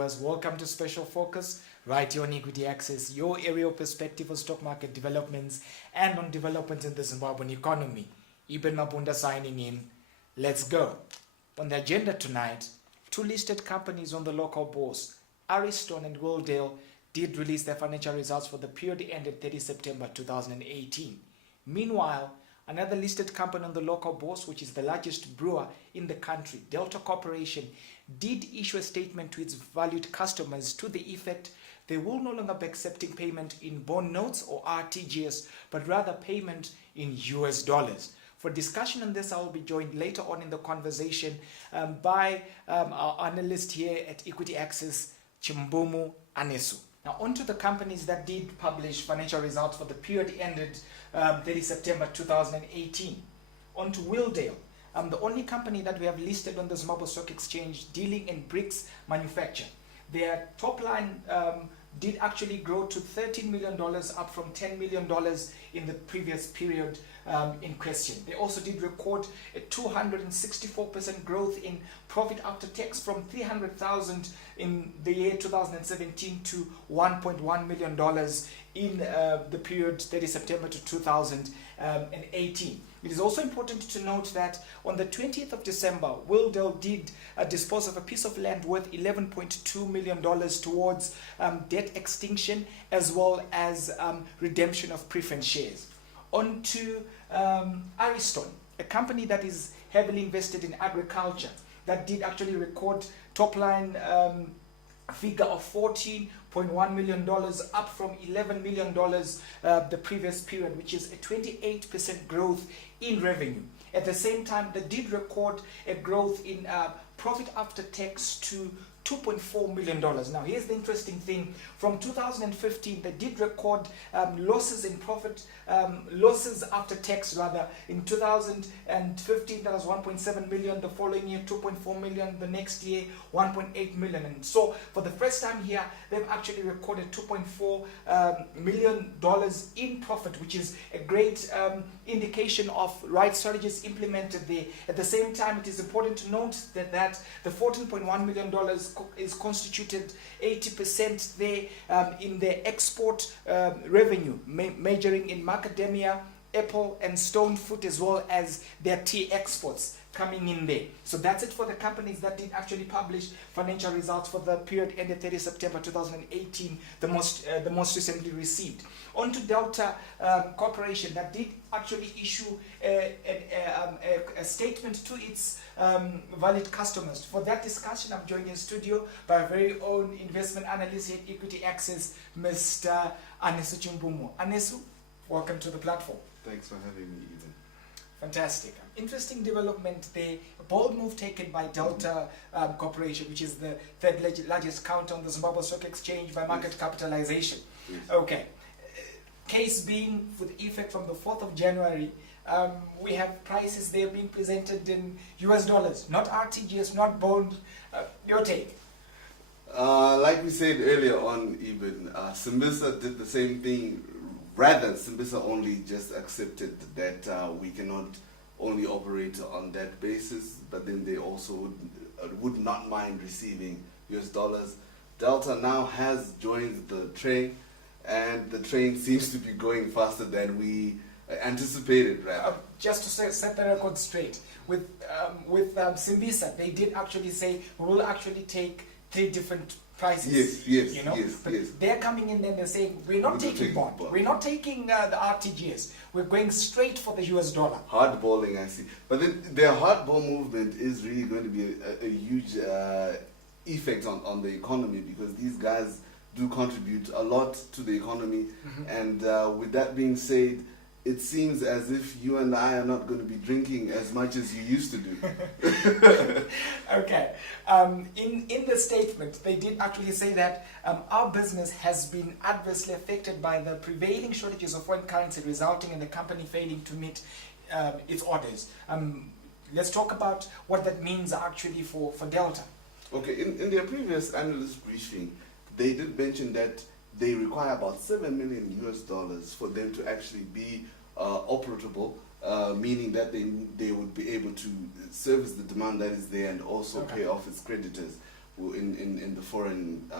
viewers. Welcome to Special Focus, right here on Equity Access, your aerial perspective on stock market developments and on developments in the Zimbabwean economy. Ibn Mabunda signing in. Let's go. On the agenda tonight, two listed companies on the local bourse, Ariston and Willdale, did release their financial results for the period ended 30 September 2018. Meanwhile, another listed company on the local bourse, which is the largest brewer in the country, Delta Corporation, did issue a statement to its valued customers to the effect they will no longer be accepting payment in bond notes or RTGS, but rather payment in US dollars. For discussion on this, I will be joined later on in the conversation by our analyst here at Equity Access, Chimbumu Anesu. Now, on to the companies that did publish financial results for the period ended 30 September 2018. On to Willdale, the only company that we have listed on the Zimbabwe Stock Exchange dealing in bricks manufacture. Their top line did actually grow to $13 million, up from $10 million in the previous period in question. They also did record a 264% growth in profit after tax from $300,000 in the year 2017 to $1.1 million in the period 30 September to 2018. It is also important to note that on the 20th of December, Willdale did dispose of a piece of land worth $11.2 million towards debt extinction as well as redemption of preference shares. On to Ariston, a company that is heavily invested in agriculture, that did actually record top line figure of $14.1 million, up from $11 million the previous period, which is a 28% growth in revenue. At the same time, they did record a growth in profit after tax to $2.4 million. Now, here's the interesting thing. From 2015, they did record losses in profit, losses after tax rather. In 2015, that was 1.7 million. The following year, 2.4 million. The next year, 1.8 million. And so, for the first time here, they've actually recorded $2.4 million in profit, which is a great indication of right strategies implemented there. At the same time, it is important to note that the $14.1 million is constituted 80% there in their export revenue, majoring in macadamia, apple and stone fruit, as well as their tea exports coming in there. So that's it for the companies that did actually publish financial results for the period ended 30 September 2018, the most recently received. On to Delta Corporation, that did actually issue a statement to its valid customers. For that discussion, I'm joined in studio by our very own investment analyst here at Equity Access, Mr. Anesu Chimbumu. Anesu, welcome to the platform. Thanks for having me, Ethan. Fantastic. Interesting development there. A bold move taken by Delta Corporation, which is the third largest counter on the Zimbabwe Stock Exchange by market capitalization. Yes. Okay. Case being, with effect from the 4th of January, we have prices there being presented in US dollars, not RTGS, not bond. Your take? Like we said earlier on, even Simbisa did the same thing. Rather, Simbisa only just accepted that we cannot only operate on that basis, but then they also would not mind receiving US dollars. Delta now has joined the train, and the train seems to be going faster than we anticipated. Just to set the record straight, with Simbisa, they did actually say we will actually take 3 different prices. Yes, you know? yes. They're coming in there and they're saying we're not taking bond, we're not taking the RTGS, we're going straight for the US dollar. Hardballing, I see. But then their hardball movement is really going to be a huge effect on the economy, because these guys do contribute a lot to the economy. And with that being said, it seems as if you and I are not going to be drinking as much as you used to do. Okay. In the statement, they did actually say that our business has been adversely affected by the prevailing shortages of foreign currency, resulting in the company failing to meet its orders. Let's talk about what that means actually for Delta. Okay, in their previous analyst briefing, they did mention that they require about $7 million for them to actually be operable, meaning that they would be able to service the demand that is there and also pay off its creditors. in the foreign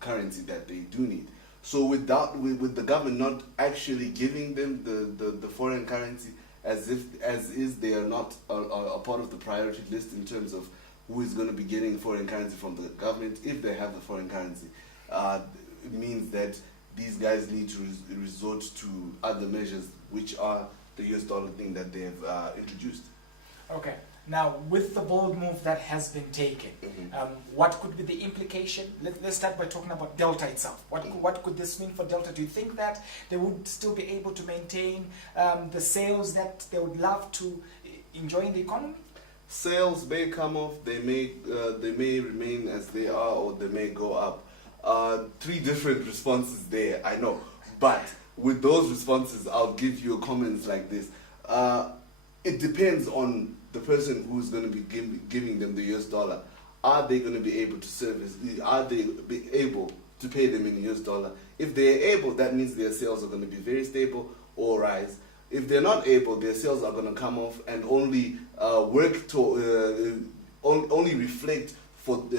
currency that they do need. So with the government not actually giving them the foreign currency as is, they are not a part of the priority list in terms of who is going to be getting foreign currency from the government if they have the foreign currency. It means that these guys need to resort to other measures, which are the US dollar thing that they have introduced. Okay. Now, with the bold move that has been taken, what could be the implication? Let's start by talking about Delta itself. What could this mean for Delta? Do you think that they would still be able to maintain the sales that they would love to enjoy in the economy? Sales may come off, they may remain as they are, or they may go up. Three different responses there, I know. But with those responses, I'll give you comments like this. It depends on the person who's going to be giving them the US dollar. Are they going to be able to service? Are they be able to pay them in US dollar? If they're able, that means their sales are going to be very stable or rise. If they're not able, their sales are going to come off and only only reflect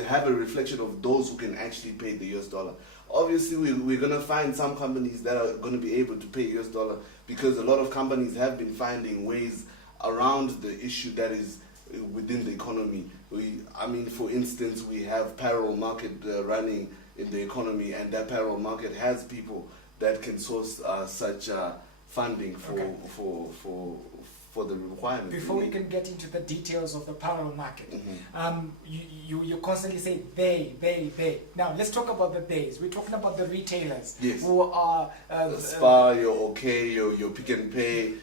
have a reflection of those who can actually pay the US dollar. Obviously, we're going to find some companies that are going to be able to pay US dollar, because a lot of companies have been finding ways around the issue that is within the economy. For instance, we have parallel market running in the economy, and that parallel market has people that can source such funding for the requirements. Before we can get into the details of the parallel market, you constantly say they. Now let's talk about the theys. We're talking about the retailers, yes, who are Spar, your OK, your Pick and Pay.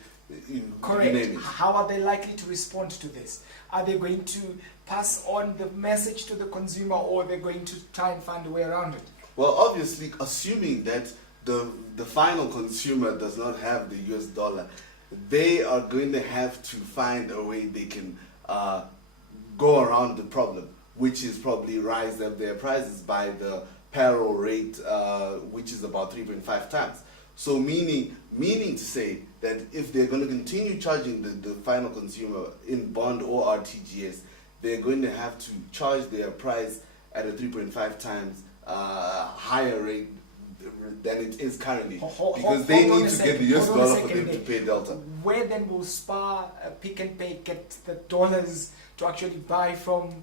Correct. How are they likely to respond to this? Are they going to pass on the message to the consumer, or are they going to try and find a way around it? Well, obviously, assuming that the final consumer does not have the US dollar, they are going to have to find a way they can go around the problem, which is probably rise up their prices by the payroll rate, which is about 3.5 times. So meaning to say that if they're going to continue charging the final consumer in bond or RTGS, they're going to have to charge their price at a 3.5 times higher rate than it is currently, because they need to get the US dollar for them to pay Delta. Where then will Spar, Pick and Pay get the dollars to actually buy from?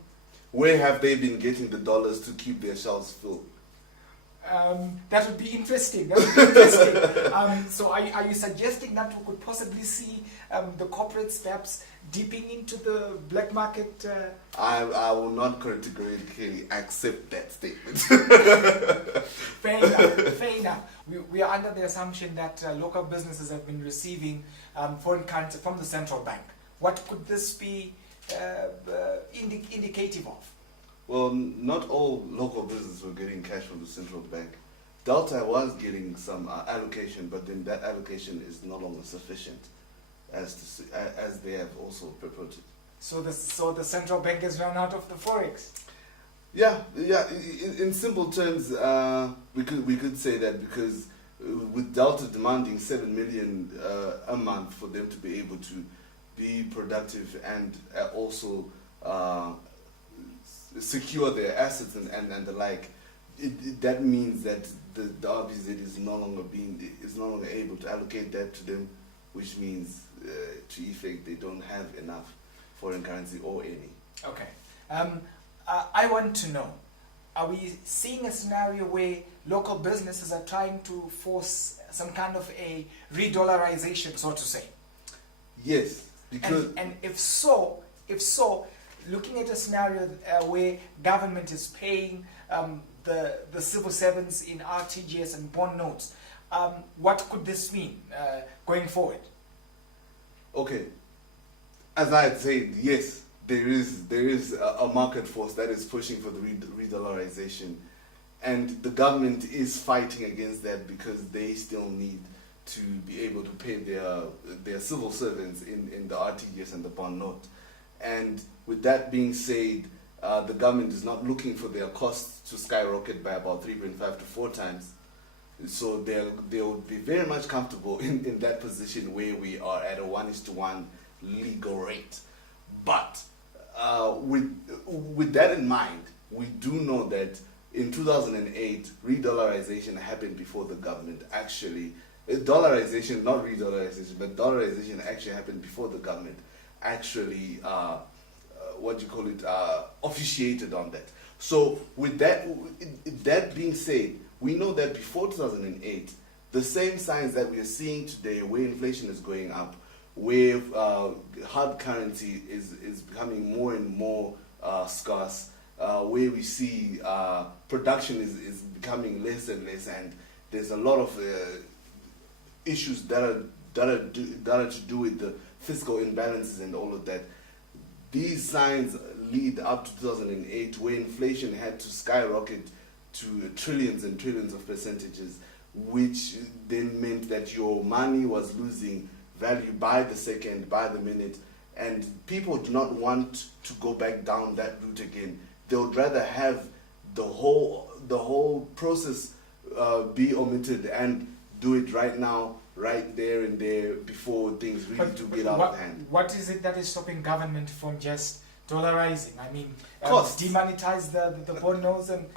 Where have they been getting the dollars to keep their shelves full? That would be interesting. So are you suggesting that we could possibly see the corporates perhaps dipping into the black market? I will not categorically accept that statement. Fair enough. We are under the assumption that local businesses have been receiving foreign currency from the central bank. What could this be indicative of? Well, not all local businesses were getting cash from the central bank. Delta was getting some allocation, but then that allocation is no longer sufficient, as they have also purported. So the central bank has run out of the forex. Yeah. In simple terms, we could say that, because with Delta demanding 7 million a month for them to be able to be productive and also secure their assets and the like, that means that the RBZ is no longer able to allocate that to them, which means to effect they don't have enough foreign currency or any. Okay. I want to know, are we seeing a scenario where local businesses are trying to force some kind of a re-dollarization, so to say? Yes, because and if so, looking at a scenario where government is paying the civil servants in RTGS and bond notes, what could this mean going forward? Okay, as I had said, yes, there is a market force that is pushing for the re-dollarization, and the government is fighting against that because they still need to be able to pay their civil servants in the RTGS and the bond note. And with that being said, the government is not looking for their costs to skyrocket by about 3.5 to 4 times. So they'll be very much comfortable in that position where we are at a 1:1 legal rate. But with that in mind, we do know that in 2008, re-dollarization happened before the government actually. Dollarization, not re-dollarization, but dollarization actually happened before the government actually, officiated on that. So with that being said, we know that before 2008, the same signs that we are seeing today, where inflation is going up, where hard currency is becoming more and more scarce, where we see production is becoming less and less, and there's a lot of issues that are to do with the fiscal imbalances and all of that. These signs lead up to 2008, where inflation had to skyrocket to trillions and trillions of percentages, which then meant that your money was losing value by the second, by the minute, and people do not want to go back down that route again. They would rather have the whole process be omitted and do it right now, right there and there, before things really do get out of hand. What is it that is stopping government from just dollarizing? I mean, demonetize the bond notes and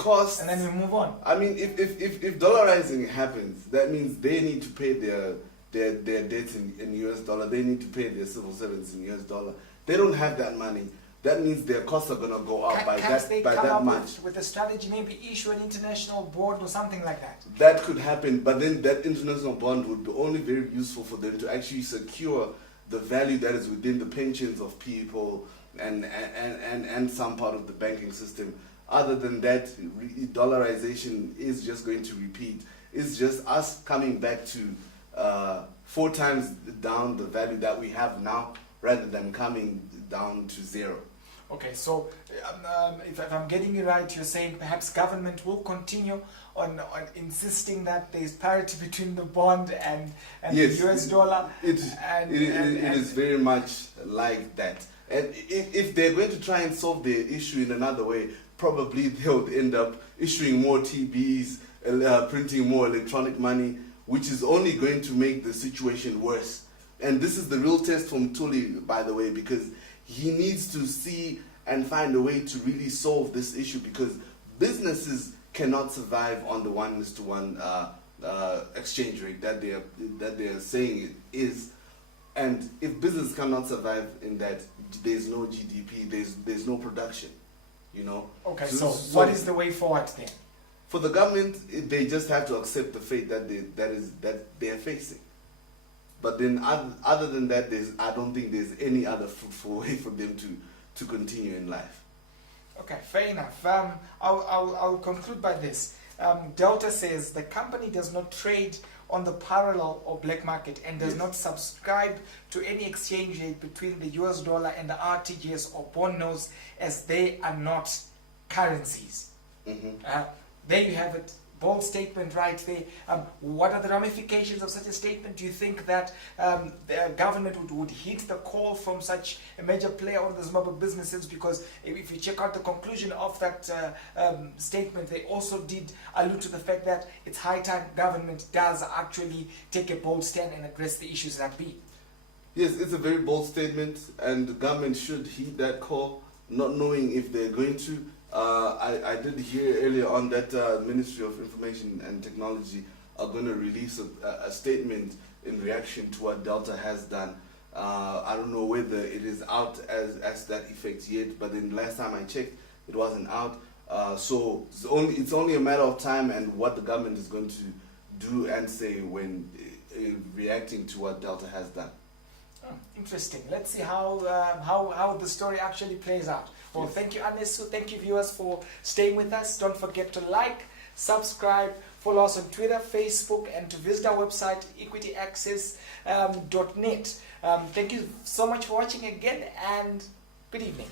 then we move on. I mean, if dollarizing happens, that means they need to pay their debts in US dollar. They need to pay their civil servants in US dollar. They don't have that money. That means their costs are going to go up by that much. With a strategy, maybe issue an international bond or something like that. That could happen, but then that international bond would be only very useful for them to actually secure the value that is within the pensions of people and some part of the banking system. Other than that, dollarization is just going to repeat. It's just us coming back to 4 times down the value that we have now, rather than coming down to 0. Okay, so if I'm getting you right, you're saying perhaps government will continue on insisting that there's parity between the bond and yes, the US dollar. It is very much like that. And if they're going to try and solve the issue in another way, probably they'll end up issuing more TBs, printing more electronic money, which is only going to make the situation worse. And this is the real test from Tuli, by the way, because he needs to see and find a way to really solve this issue, because businesses cannot survive on the 1:1 exchange rate that they are saying it is. And if business cannot survive in that, there's no GDP, there's no production, you know. Okay, so what is the way forward then? For the government, they just have to accept the fate that they are facing. But then, other than that, I don't think there's any other fruitful way for them to continue in life. Okay, fair enough. I'll conclude by this. Delta says the company does not trade on the parallel or black market and does not subscribe to any exchange rate between the US dollar and the RTGS or bond notes, as they are not currencies. Mm-hmm. There you have it. Bold statement right there. What are the ramifications of such a statement? Do you think that the government would heed the call from such a major player on the Zimbabwe businesses? Because if you check out the conclusion of that statement, they also did allude to the fact that it's high time government does actually take a bold stand and address the issues that be. Yes, it's a very bold statement, and the government should heed that call, not knowing if they're going to. I did hear earlier on that Ministry of Information and Technology are going to release a statement in reaction to what Delta has done. I don't know whether it is out as that effect yet, but then last time I checked, it wasn't out. So it's only a matter of time and what the government is going to do and say when reacting to what Delta has done. Interesting. Let's see how the story actually plays out. Well, thank you, Anesu. Thank you, viewers, for staying with us. Don't forget to like, subscribe, follow us on Twitter, Facebook, and to visit our website, equityaccess.net. Thank you so much for watching again, and good evening.